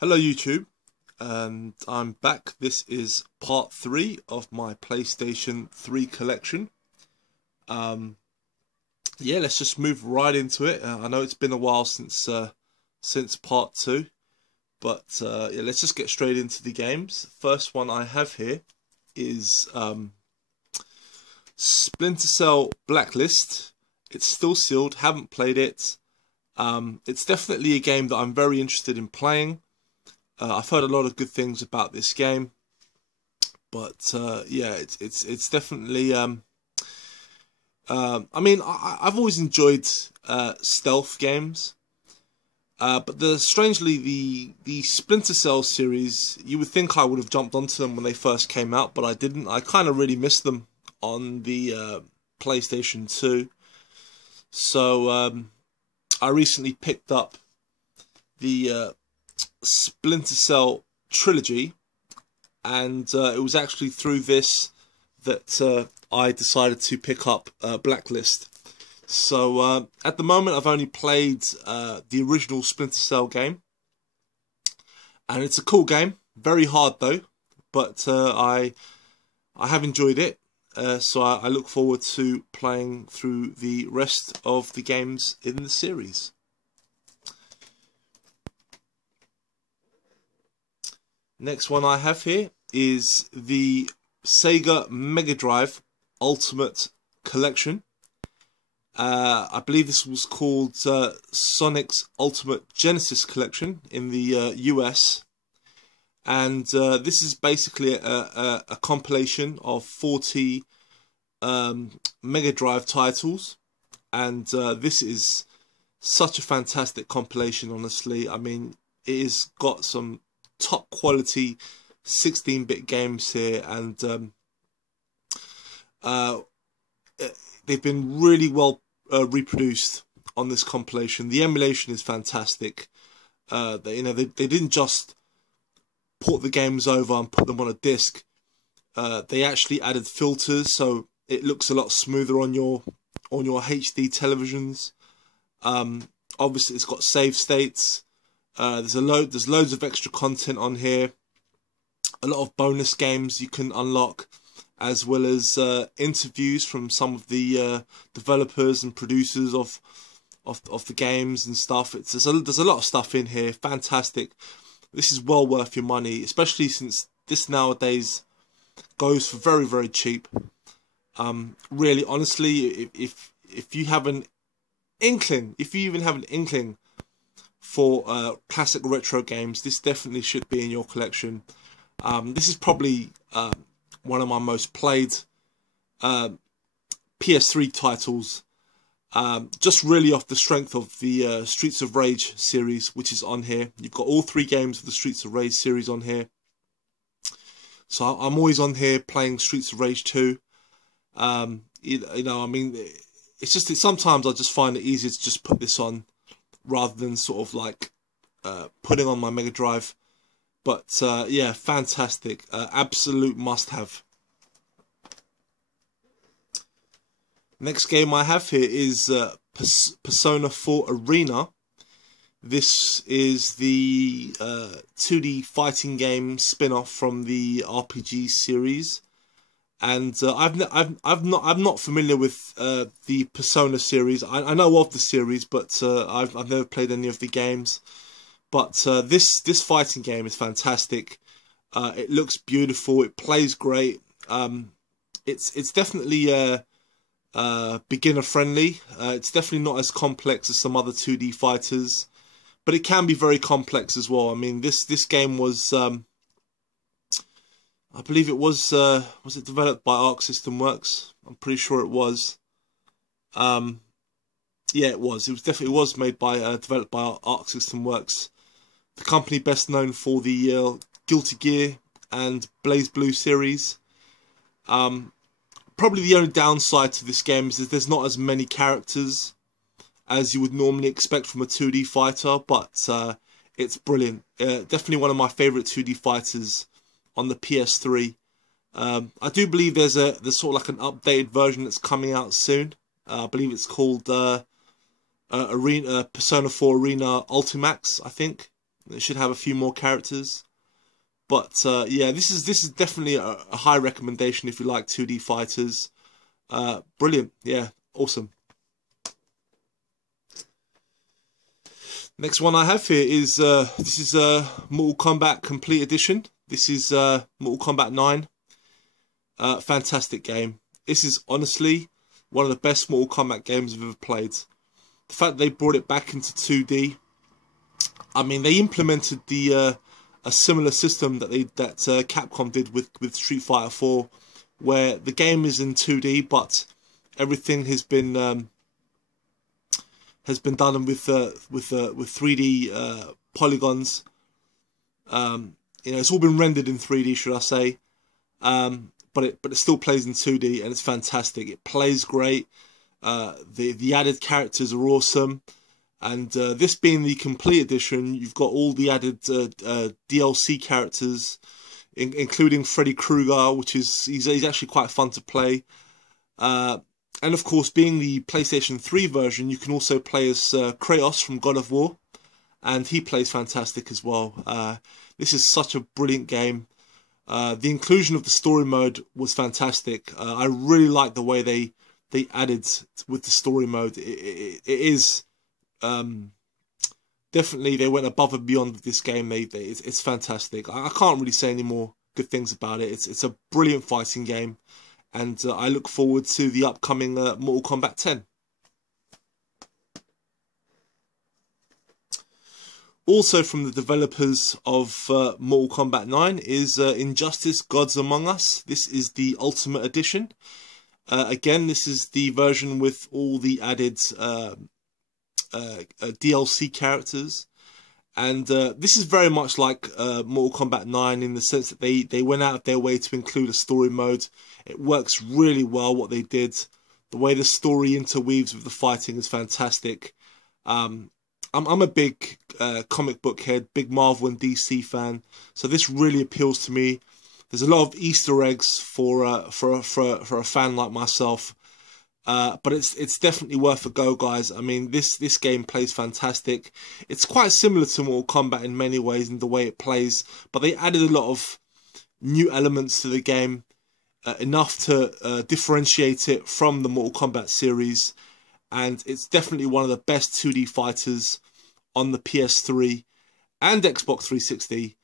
Hello YouTube, and I'm back. This is part 3 of my PlayStation 3 collection. Yeah, let's just move right into it. I know it's been a while since part 2, but yeah, let's just get straight into the games. First one I have here is Splinter Cell Blacklist. It's still sealed, haven't played it. It's definitely a game that I'm very interested in playing. I've heard a lot of good things about this game, but yeah, it's definitely. I mean, I've always enjoyed stealth games, but strangely the Splinter Cell series, you would think I would have jumped onto them when they first came out, but I didn't. I kind of really missed them on the PlayStation 2, so I recently picked up the Splinter Cell Trilogy, and it was actually through this that I decided to pick up Blacklist. So at the moment I've only played the original Splinter Cell game, and it's a cool game, very hard though, but I have enjoyed it, so I look forward to playing through the rest of the games in the series. Next one I have here is the Sega Mega Drive Ultimate Collection. I believe this was called Sonic's Ultimate Genesis Collection in the US. And this is basically a compilation of 40 Mega Drive titles. And this is such a fantastic compilation, honestly. I mean, it has got some top quality 16-bit games here, and they've been really well reproduced on this compilation. The emulation is fantastic. They didn't just port the games over and put them on a disc. They actually added filters, so it looks a lot smoother on your HD televisions. Obviously, it's got save states. There's loads of extra content on here. A lot of bonus games you can unlock, as well as interviews from some of the developers and producers of the games and stuff. There's a lot of stuff in here. Fantastic. This is well worth your money, especially since this nowadays goes for very, very cheap. Really, honestly, if you have an inkling, if you even have an inkling for classic retro games, this definitely should be in your collection. This is probably one of my most played PS3 titles, just really off the strength of the Streets of Rage series, which is on here. You've got all 3 games of the Streets of Rage series on here. So I'm always on here playing Streets of Rage 2. You know, I mean, it's just sometimes I just find it easier to just put this on rather than sort of like putting on my Mega Drive. But yeah, fantastic, absolute must-have. Next game I have here is Persona 4 Arena. This is the 2D fighting game spin-off from the RPG series, and I'm not familiar with the Persona series. I know of the series, but I've never played any of the games. But this fighting game is fantastic. It looks beautiful. It plays great. It's definitely beginner friendly. It's definitely not as complex as some other 2D fighters, but it can be very complex as well. I mean, this game was, I believe it was it developed by Arc System Works? I'm pretty sure it was. Yeah, it was. It was definitely made by developed by Arc System Works, the company best known for the Guilty Gear and Blaze Blue series. Probably the only downside to this game is there's not as many characters as you would normally expect from a 2D fighter, but it's brilliant. Definitely one of my favourite 2D fighters on the PS3. I do believe there's sort of like an updated version that's coming out soon. I believe it's called Persona 4 Arena Ultimax, I think. It should have a few more characters. But yeah, this is definitely a high recommendation if you like 2D fighters. Brilliant, yeah, awesome. Next one I have here is this is Mortal Kombat Complete Edition. This is Mortal Kombat 9. Fantastic game. This is honestly one of the best Mortal Kombat games I've ever played. The fact they brought it back into 2D. I mean, they implemented the a similar system that Capcom did with Street Fighter 4, where the game is in 2D, but everything has been done with 3D polygons. You know, it's all been rendered in 3D, should I say? But it still plays in 2D, and it's fantastic. It plays great. The added characters are awesome. And this being the complete edition, you've got all the added DLC characters, including Freddy Krueger, which he's actually quite fun to play. And of course, being the PlayStation 3 version, you can also play as Kratos from God of War, and he plays fantastic as well. This is such a brilliant game. The inclusion of the story mode was fantastic. I really like the way they added with the story mode. It is definitely, they went above and beyond with this game. It's fantastic. I can't really say any more good things about it. It's a brilliant fighting game, and I look forward to the upcoming Mortal Kombat 10. Also from the developers of Mortal Kombat 9 is Injustice: Gods Among Us. This is the Ultimate Edition. Again, this is the version with all the added DLC characters, and this is very much like Mortal Kombat 9 in the sense that they went out of their way to include a story mode. It works really well what they did. The way the story interweaves with the fighting is fantastic. I'm a big comic book head, big Marvel and DC fan, so this really appeals to me. There's a lot of Easter eggs for a fan like myself. But it's definitely worth a go, guys. I mean, this game plays fantastic. It's quite similar to Mortal Kombat in many ways in the way it plays, but they added a lot of new elements to the game, enough to differentiate it from the Mortal Kombat series. And it's definitely one of the best 2D fighters on the PS3 and Xbox 360.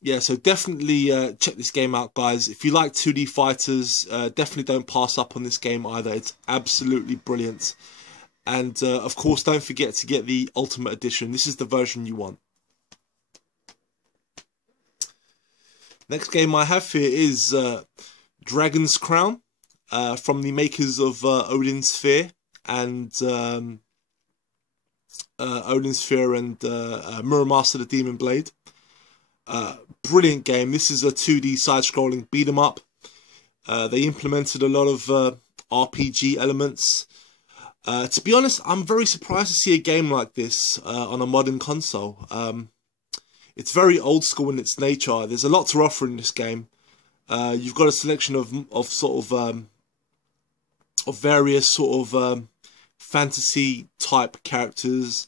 Yeah, so definitely check this game out, guys. If you like 2D fighters, definitely don't pass up on this game either. It's absolutely brilliant. And of course, don't forget to get the Ultimate Edition. This is the version you want. Next game I have here is Dragon's Crown, from the makers of Odin Sphere and Mirror Master the Demon Blade. Brilliant game. This is a 2D side-scrolling beat-em-up. They implemented a lot of RPG elements. To be honest, I'm very surprised to see a game like this on a modern console. It's very old school in its nature. There's a lot to offer in this game. You've got a selection of various sort of fantasy type characters,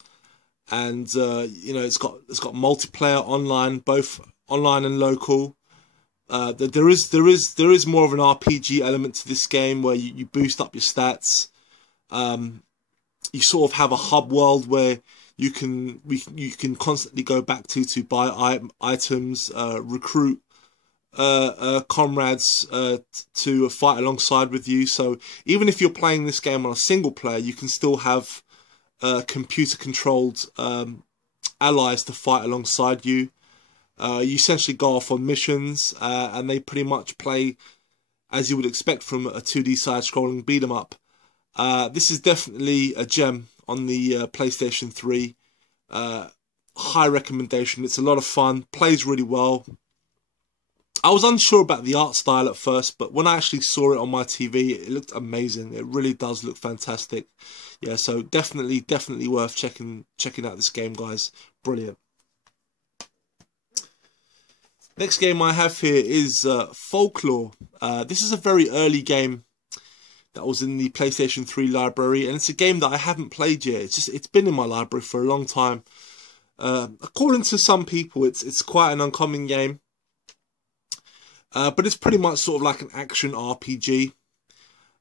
and you know, it's got multiplayer online, both online and local. There is more of an RPG element to this game where you boost up your stats. You sort of have a hub world where you can constantly go back to buy items, recruit comrades to fight alongside with you. So even if you're playing this game on a single player, you can still have computer controlled allies to fight alongside you. You essentially go off on missions, and they pretty much play as you would expect from a 2D side-scrolling beat-em-up. This is definitely a gem on the PlayStation 3. High recommendation. It's a lot of fun. Plays really well. I was unsure about the art style at first, but when I actually saw it on my TV, it looked amazing. It really does look fantastic. Yeah, so definitely worth checking out this game, guys. Brilliant. Next game I have here is Folklore. This is a very early game that was in the PlayStation 3 library, and it's a game that I haven't played yet. It's been in my library for a long time. According to some people, it's quite an uncommon game, but it's pretty much sort of like an action RPG.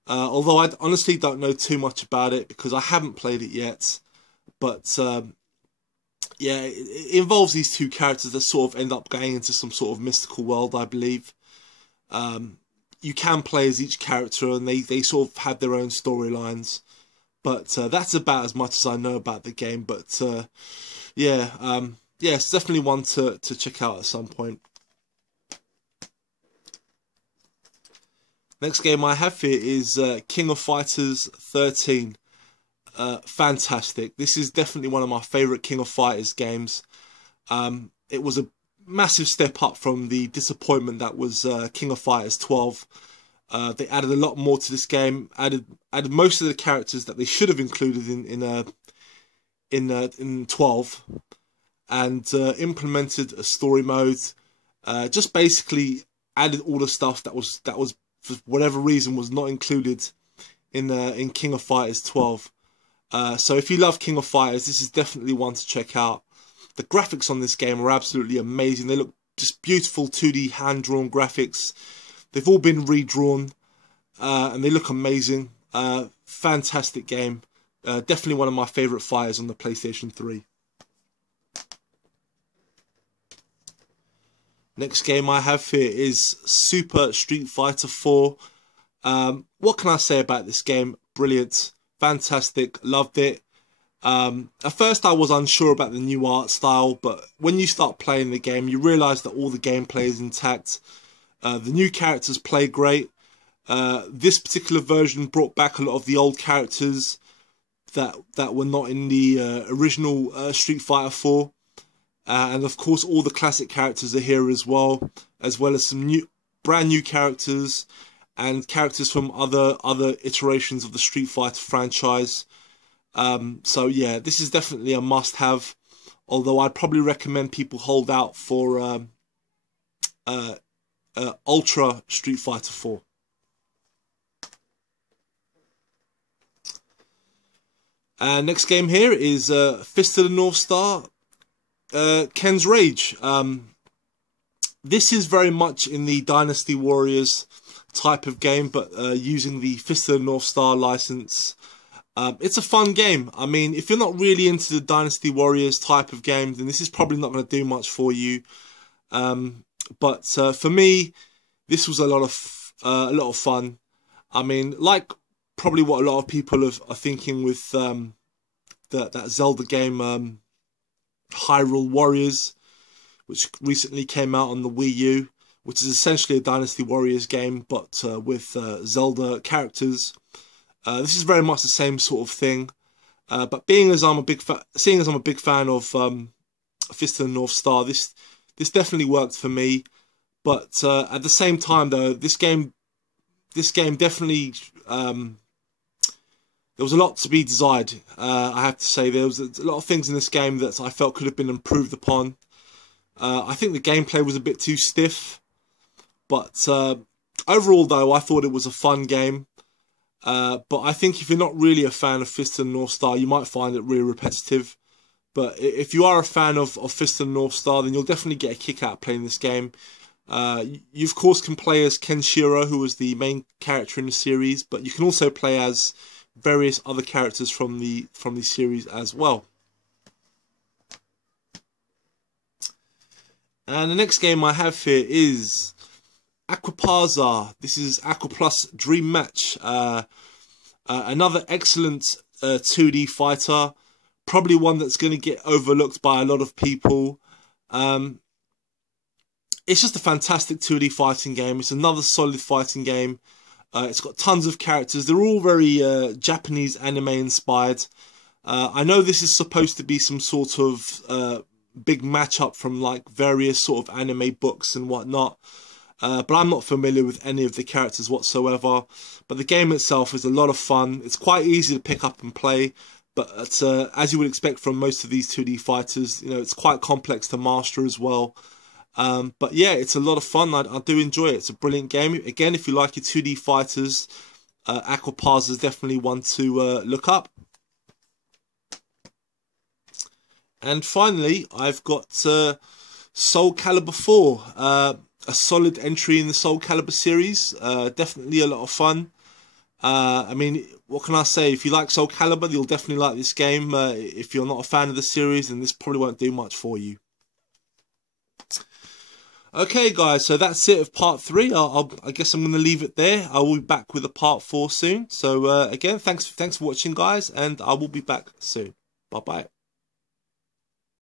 Although I honestly don't know too much about it because I haven't played it yet. But yeah, it involves these two characters that sort of end up going into some sort of mystical world, I believe. You can play as each character, and they sort of have their own storylines. But that's about as much as I know about the game. But yeah, yeah, it's definitely one to check out at some point. Next game I have here is King of Fighters 13. Fantastic. This is definitely one of my favourite King of Fighters games. It was a massive step up from the disappointment that was King of Fighters 12. They added a lot more to this game. Added most of the characters that they should have included in 12, and implemented a story mode. Just basically added all the stuff that was for whatever reason was not included in King of Fighters 12. So if you love King of Fighters, this is definitely one to check out. The graphics on this game are absolutely amazing. They look just beautiful 2D hand-drawn graphics. They've all been redrawn, and they look amazing. Fantastic game. Definitely one of my favourite fighters on the PlayStation 3. Next game I have here is Super Street Fighter 4. What can I say about this game? Brilliant. Fantastic. Loved it. At first I was unsure about the new art style, but when you start playing the game, you realise that all the gameplay is intact. The new characters play great. This particular version brought back a lot of the old characters that were not in the original Street Fighter 4. And of course all the classic characters are here as well as some brand new characters and characters from other iterations of the Street Fighter franchise. So yeah, this is definitely a must-have, although I'd probably recommend people hold out for Ultra Street Fighter 4. And next game here is Fist of the North Star, Ken's Rage. This is very much in the Dynasty Warriors type of game, but using the Fist of the North Star license. It's a fun game. I mean, if you're not really into the Dynasty Warriors type of game, then this is probably not going to do much for you. But for me, this was a lot of fun. I mean, like probably what a lot of people are thinking with that Zelda game, Hyrule Warriors, which recently came out on the Wii U, which is essentially a Dynasty Warriors game, but with Zelda characters. This is very much the same sort of thing. But seeing as I'm a big fan of Fist of the North Star, this definitely worked for me. But at the same time, though, this game definitely there was a lot to be desired. I have to say there was a lot of things in this game that I felt could have been improved upon. I think the gameplay was a bit too stiff, but overall, though, I thought it was a fun game. But I think if you're not really a fan of Fist of the North Star, you might find it really repetitive. But if you are a fan of Fist of the North Star, then you'll definitely get a kick out of playing this game. You of course can play as Kenshiro, who was the main character in the series, but you can also play as various other characters from the series as well. And the next game I have here is Aquapars. This is Aquapars Dream Match. Another excellent 2D fighter. Probably one that's going to get overlooked by a lot of people. It's just a fantastic 2D fighting game. It's another solid fighting game. It's got tons of characters. They're all very Japanese anime inspired. I know this is supposed to be some sort of big matchup from like various sort of anime books and whatnot. But I'm not familiar with any of the characters whatsoever. But the game itself is a lot of fun. It's quite easy to pick up and play. But as you would expect from most of these 2D fighters, you know, it's quite complex to master as well. But yeah, it's a lot of fun. I do enjoy it. It's a brilliant game. Again, if you like your 2D fighters, Aquapars is definitely one to look up. And finally, I've got Soul Calibur 4, a solid entry in the Soul Calibur series. Definitely a lot of fun. I mean, what can I say? If you like Soul Calibur, you'll definitely like this game. If you're not a fan of the series, then this probably won't do much for you. Okay, guys, so that's it of part 3. I guess I'm going to leave it there. I will be back with a part 4 soon. So again, thanks for watching, guys, and I will be back soon. Bye bye.